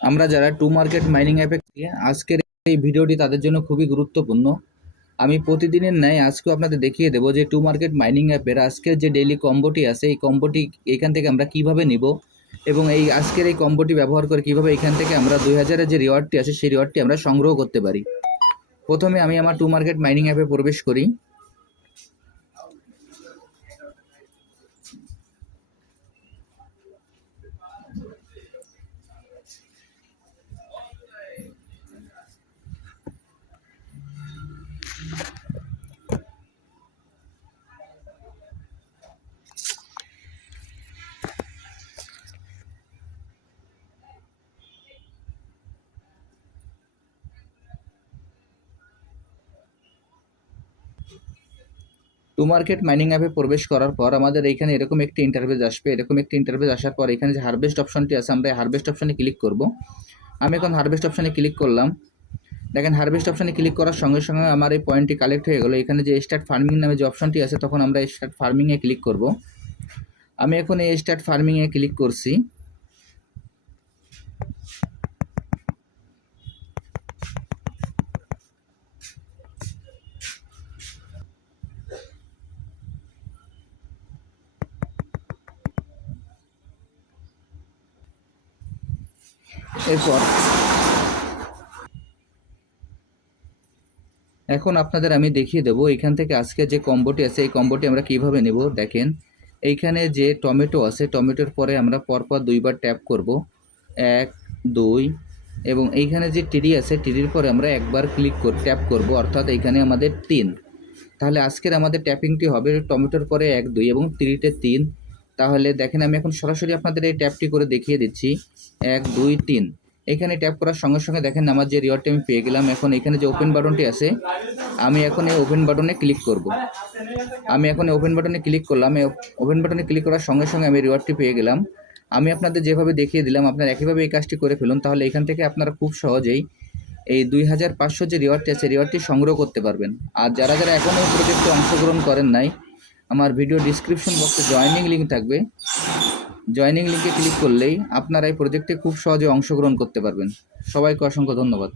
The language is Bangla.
আমরা যারা টু মার্কেট মাইনিং অ্যাপে আজকের এই ভিডিওটি তাদের জন্য খুবই গুরুত্বপূর্ণ। আমি প্রতিদিনের ন্যায় আজকেও আপনাদের দেখিয়ে দেবো যে টু মার্কেট মাইনিং অ্যাপের আজকের যে ডেইলি কম্বোটি আছে, এই কম্বোটি এখান থেকে আমরা কীভাবে নিব এবং এই আজকের এই কম্বোটি ব্যবহার করে কীভাবে এখান থেকে আমরা দুই হাজারের যে রিওয়ার্ডটি আছে, সেই রিওয়ার্ডটি আমরা সংগ্রহ করতে পারি। প্রথমে আমি আমার টু মার্কেট মাইনিং অ্যাপে প্রবেশ করি। টু মার্কেট মাইনিং অ্যাপে প্রবেশ করার পর আমাদের এখানে এরকম একটি ইন্টারভেজ আসবে। এরকম একটি ইন্টারভেজ আসার পর এখানে যে হারভেস্ট অপশনটি আছে, আমরা হারভেস্ট অপশনে ক্লিক করব। আমি এখন হারভেস্ট অপশনে ক্লিক করলাম। দেখেন হারভেস্ট অপশনে ক্লিক করার সঙ্গে সঙ্গে আমার এই পয়েন্টটি কালেক্ট হয়ে গেলো। এখানে যে স্টার্ট ফার্মিং নামে যে অপশনটি আছে, তখন আমরা স্টার্ট ফার্মিংয়ে ক্লিক করব। আমি এখন এই স্টার্ট ফার্মিংয়ে ক্লিক করছি। এরপর। এখন আপনাদের আমি দেখিয়ে দেবো এখান থেকে আজকে যে কম্বোটি আছে, এই কম্বোটি আমরা কীভাবে নেব দেখেন। এইখানে যে টমেটো আছে, টমেটোর পরে আমরা পরপর দুইবার ট্যাপ করব। এক, দুই এবং এইখানে যে টিডি আছে, টিডির পরে আমরা একবার ক্লিক কর, ট্যাপ করব, অর্থাৎ এইখানে আমাদের তিন। তাহলে আজকের আমাদের ট্যাপিংটি হবে টমেটোর পরে এক, দুই এবং তিরিটে তিন। তাহলে দেখেন আমি এখন সরাসরি আপনাদের এই ট্যাপটি করে দেখিয়ে দিচ্ছি। এক, দুই, তিন। এখানে ট্যাপ করার সঙ্গে সঙ্গে দেখেন আমার যে রিওয়ার্ডটি আমি পেয়ে গেলাম। এখন এখানে যে ওপেন বাটনটি আছে, আমি এখন এই ওপেন বাটনে ক্লিক করব। আমি এখন ওপেন বাটনে ক্লিক করলাম। ওপেন বাটনে ক্লিক করার সঙ্গে সঙ্গে আমি রিওয়ার্ডটি পেয়ে গেলাম। আমি আপনাদের যেভাবে দেখিয়ে দিলাম, আপনারা একইভাবে এই কাজটি করে ফেলুন, তাহলে এখান থেকে আপনারা খুব সহজেই এই দুই হাজার পাঁচশো যে রিওয়ার্ডটি আছে রিওয়ার্ডটি সংগ্রহ করতে পারবেন। আর যারা যারা এখনও প্রজেক্টে অংশগ্রহণ করেন নাই আমার ভিডিও ডিসক্রিপশন বক্সে জয়েনিং লিঙ্ক থাকবে। জয়েনিং লিঙ্কে ক্লিক করলেই আপনারা এই প্রজেক্টে খুব সহজে অংশগ্রহণ করতে পারবেন। সবাইকে অসংখ্য ধন্যবাদ।